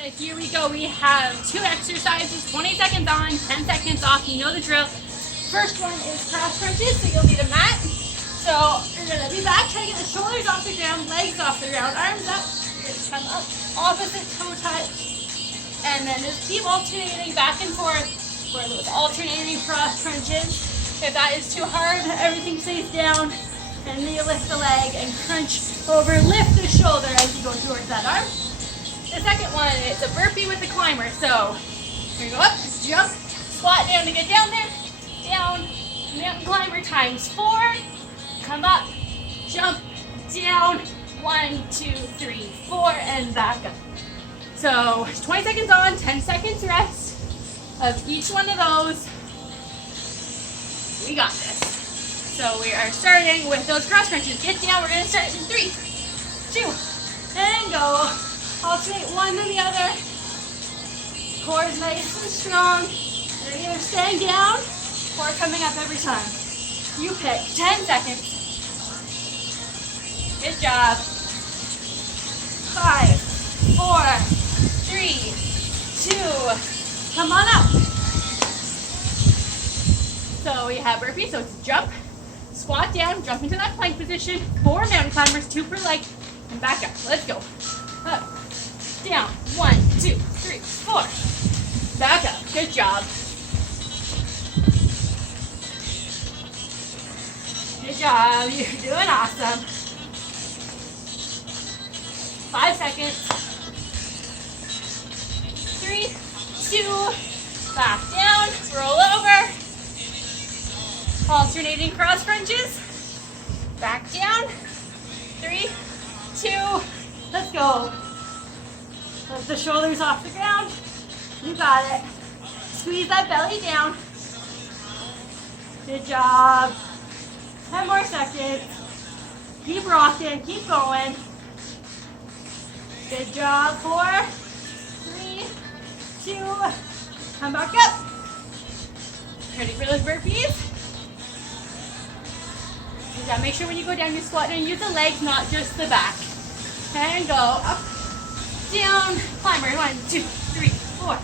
So here we go. We have 2 exercises, 20 seconds on, 10 seconds off. You know the drill. First one is cross crunches, so you'll need a mat. So you're going to be back, try to get the shoulders off the ground, legs off the ground, arms up. You're going to come up, opposite toe touch. And then just keep alternating back and forth for those alternating cross crunches. If that is too hard, everything stays down. And then you lift the leg and crunch over, lift the shoulder as you go towards that arm. The second one is a burpee with the climber. So here you go up, jump, squat down to get down there, down, mountain climber times 4, come up, jump, down, 1, 2, 3, 4, and back up. So 20 seconds on, 10 seconds rest of each one of those. We got this. So we are starting with those cross crunches. Get down, we're gonna start in 3, 2, and go. Alternate one to the other. Core is nice and strong. You're either staying down or coming up every time. You pick. 10 seconds. Good job. 5, 4, 3, 2. Come on up. So we have burpees. So it's jump, squat down, jump into that plank position. 4 mountain climbers, 2 per leg, and back up. Let's go. Up. Down, 1, 2, 3, 4. Back up. Good job. Good job. You're doing awesome. 5 seconds. 3, 2. Back down. Roll over. Alternating cross crunches. Back down. 3, 2. Let's go. Lift the shoulders off the ground. You got it. Squeeze that belly down. Good job. 10 more seconds. Keep rocking. Keep going. Good job. 4, 3, 2. Come back up. Ready for those burpees? You gotta make sure when you go down, you squat and use the legs, not just the back. And go up. Down, climber, 1, 2, 3, 4.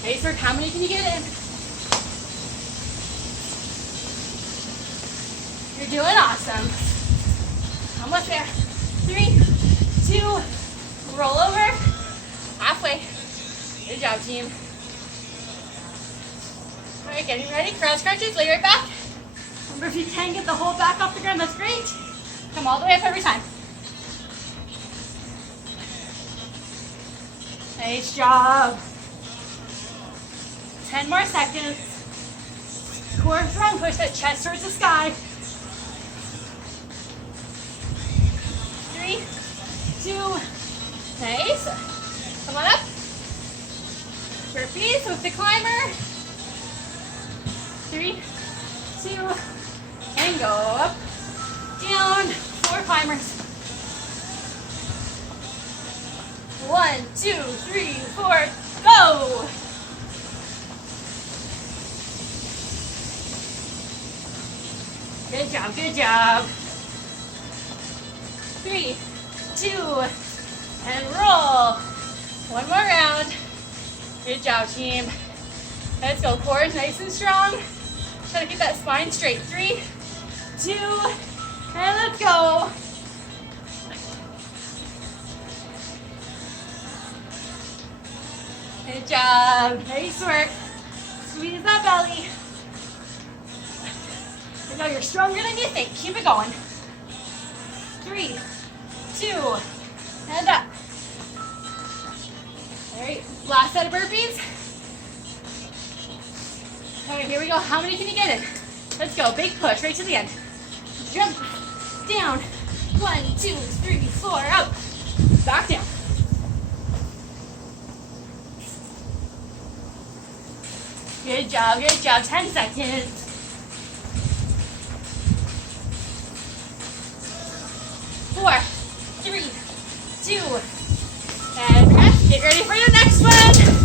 Okay, sir, how many can you get in? You're doing awesome. Almost there. 3, 2, roll over. Halfway. Good job, team. All right, getting ready. Cross crunches, lay right back. Remember, if you can get the whole back off the ground, that's great. Come all the way up every time. Nice job. 10 more seconds. Core strong, push that chest towards the sky. 3, 2, nice. Come on up. Burpees with the climber. 3, 2, and go up. Down, 4 climbers. 1, 2, 3, 4, go! Good job, good job. 3, 2, and roll. 1 more round. Good job, team. Let's go. Core is nice and strong. Try to keep that spine straight. 3, 2, and let's go. Good job. Nice work. Squeeze that belly. I know you're stronger than you think. Keep it going. 3, 2, and up. All right, last set of burpees. All right, here we go. How many can you get in? Let's go. Big push right to the end. Jump down. 1, 2, 3, 4, up. Back down. Good job, good job. 10 seconds. 4, 3, 2, and rest. Get ready for the next one.